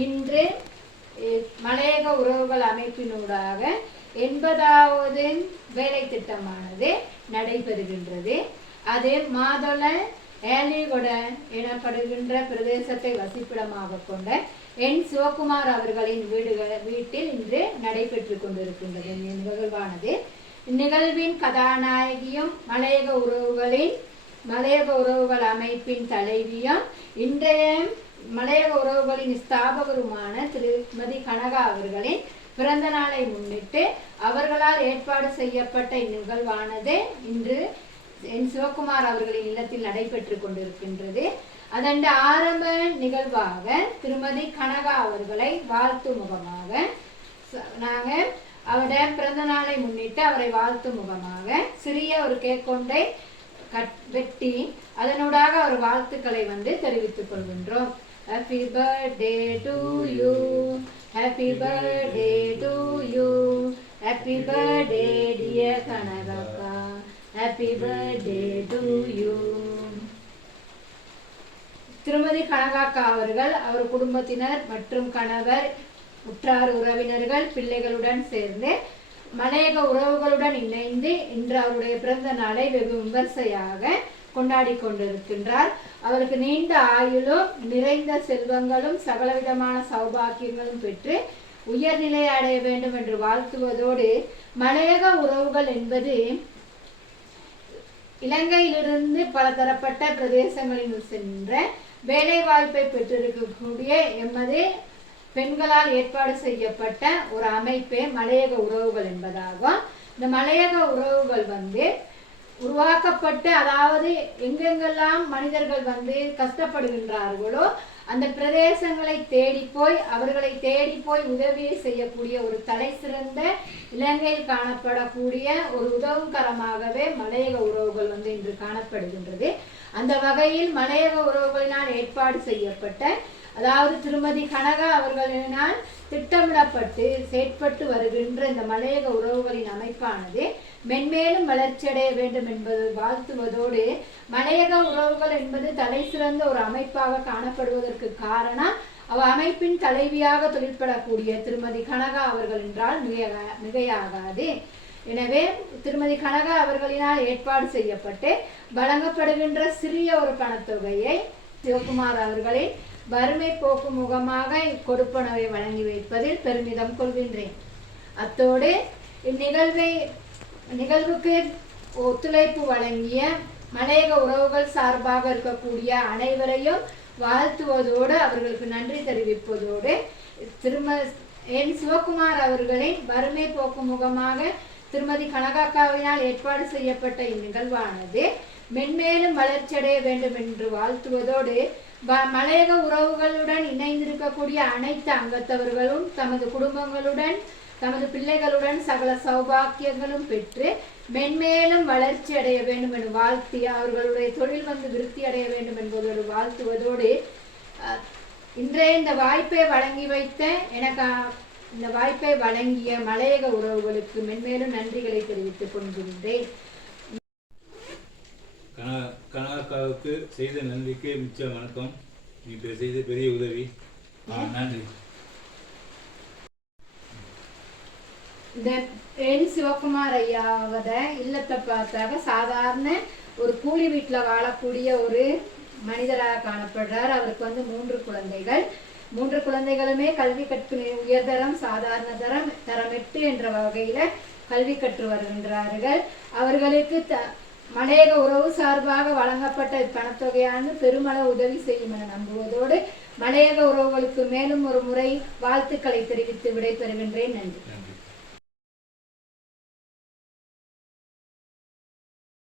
இன்று மலையக உறவுகள் அமைப்பினூடாக எண்பதாவது வேலை திட்டமானது நடைபெறுகின்றது. அது மாதொல ஏலிகொட எனப்படுகின்ற பிரதேசத்தை வசிப்பிடமாக கொண்ட என் சிவகுமார் அவர்களின் வீடுகள் வீட்டில் இன்று நடைபெற்று கொண்டிருக்கின்றது. நிகழ்வானது இந்நிகழ்வின் கதாநாயகியும் மலையக உறவுகளின் மலையக உறவுகள் அமைப்பின் தலைவியும் இன்றைய மலையக உறவுகளின் ஸ்தாபகருமான திருமதி கனகா அவர்களின் பிறந்த நாளை முன்னிட்டு அவர்களால் ஏற்பாடு செய்யப்பட்ட இந்நிகழ்வானது இன்று என் சிவகுமார் அவர்களின் இல்லத்தில் நடைபெற்று கொண்டிருக்கின்றது. அதன் ஆரம்ப நிகழ்வாக திருமதி கனகா அவர்களை வாழ்த்து முகமாக நாங்கள் நாங்க அவருடைய பிறந்த நாளை முன்னிட்டு அவரை வாழ்த்து முகமாக சிறிய ஒரு கேக் கொண்டை கட் வெட்டி அதனூடாக அவர் வாழ்த்துக்களை வந்து தெரிவித்துக் கொள்கின்றோம். Happy birthday to you happy birthday to you happy birthday dear கனகக்கா happy birthday to you திருமதி கனகாக்கா அவர்கள் அவர் குடும்பத்தினர் மற்றும் கணவர் உற்றார் உறவினர்கள் பிள்ளைகளுடன் சேர்ந்து மலையக உறவுகளுடன் இணைந்து இன்று அவருடைய பிறந்த நாளை வெகு விமர்சையாக கொண்டாடி கொண்டிருக்கின்றார் அவருக்கு நீண்ட ஆயுளும் நிறைந்த செல்வங்களும் சகலவிதமான சௌபாக்கியங்களும் பெற்று உயர்நிலை அடைய வேண்டும் என்று வாழ்த்துவதோடு மலையக உறவுகள் என்பது இலங்கையிலிருந்து பல தரப்பட்ட பிரதேசங்களில் சென்ற வேலை வாய்ப்பை பெற்றிருக்கக்கூடிய எமது பெண்களால் ஏற்பாடு செய்யப்பட்ட ஒரு அமைப்பே மலையக உறவுகள் என்பதாகும். இந்த மலையக உறவுகள் வந்து உருவாக்கப்பட்டு அதாவது எங்கெங்கெல்லாம் மனிதர்கள் வந்து கஷ்டப்படுகின்றார்களோ அந்த பிரதேசங்களை தேடி போய் அவர்களை தேடி போய் உதவி செய்யக்கூடிய ஒரு தலை சிறந்த இலங்கையில் காணப்படக்கூடிய ஒரு உதவுகரமாகவே மலையக உறவுகள் வந்து இன்று காணப்படுகின்றது. அந்த வகையில் மலையக உறவுகளினால் ஏற்பாடு செய்யப்பட்ட அதாவது திருமதி கனகா அவர்களினால் திட்டமிடப்பட்டு செயற்பட்டு வருகின்ற இந்த மலையக உறவுகளின் அமைப்பானது மென்மேலும் வளர்ச்சியடைய வேண்டும் என்பது வாழ்த்துவதோடு மலையக உறவுகள் என்பது தலை சிறந்த ஒரு அமைப்பாக காணப்படுவதற்கு காரணம் அவ அமைப்பின் தலைவியாக தொழிற்படக்கூடிய திருமதி கனகா அவர்கள் என்றால் மிக மிகையாகாது. எனவே திருமதி கனகா அவர்களினால் ஏற்பாடு செய்யப்பட்டு வழங்கப்படுகின்ற சிறிய ஒரு பணத்தொகையை சிவகுமார் அவர்களின் வறுமை போக்கு முகமாக கொடுப்பனவை வழங்கி வைப்பதில் பெருமிதம் கொள்கின்றேன். அத்தோடு இந்நிகழ்வை நிகழ்வுக்கு ஒத்துழைப்பு வழங்கிய மலையக உறவுகள் சார்பாக இருக்கக்கூடிய அனைவரையும் வாழ்த்துவதோடு அவர்களுக்கு நன்றி தெரிவிப்பதோடு திரும என் சிவகுமார் அவர்களின் வறுமை போக்கு முகமாக திருமதி கனகாக்காவினால் ஏற்பாடு செய்யப்பட்ட இந்நிகழ்வானது. மென்மேலும் வளர்ச்சியடைய வேண்டும் என்று வாழ்த்துவதோடு வ- மலையக உறவுகளுடன் இணைந்திருக்கக்கூடிய அனைத்து அங்கத்தவர்களும் தமது குடும்பங்களுடன் தமது பிள்ளைகளுடன் சகல சௌபாக்கியங்களும் பெற்று மென்மேலும் வளர்ச்சி அடைய வேண்டும் என்று வாழ்த்தி அவர்களுடைய தொழில் வந்து விருத்தி அடைய வேண்டும் என்பதோடு வாழ்த்துவதோடு இன்றைய இந்த வாய்ப்பை வழங்கி வைத்த எனக்கு இந்த வாய்ப்பை வழங்கிய மலையக உறவுகளுக்கு மென்மேலும் நன்றிகளை தெரிவித்துக் கொள்கின்றேன். கன கனகாக்காவுக்கு செய்த நன்றிக்கு மிச்ச வணக்கம். நீ செய்த பெரிய உதவி. நன்றி. என் சிவகுமார் ஐயாவத இல்லத்தை பார்த்தாக சாதாரண ஒரு கூலி வீட்டில் வாழக்கூடிய ஒரு மனிதராக காணப்படுறார். அவருக்கு வந்து மூன்று குழந்தைகள். மூன்று குழந்தைகளுமே கல்வி கற்று உயர்தரம் சாதாரண தரம் தரம் எட்டு என்ற வகையில கல்வி கற்று வருகின்றார்கள். அவர்களுக்கு த மலையக உறவு சார்பாக வழங்கப்பட்ட இப்பணத்தொகையானது பெருமளவு உதவி செய்யும் என நம்புவதோடு மலையக உறவுகளுக்கு மேலும் ஒரு முறை வாழ்த்துக்களை தெரிவித்து விடைபெறுகின்றேன். நன்றி.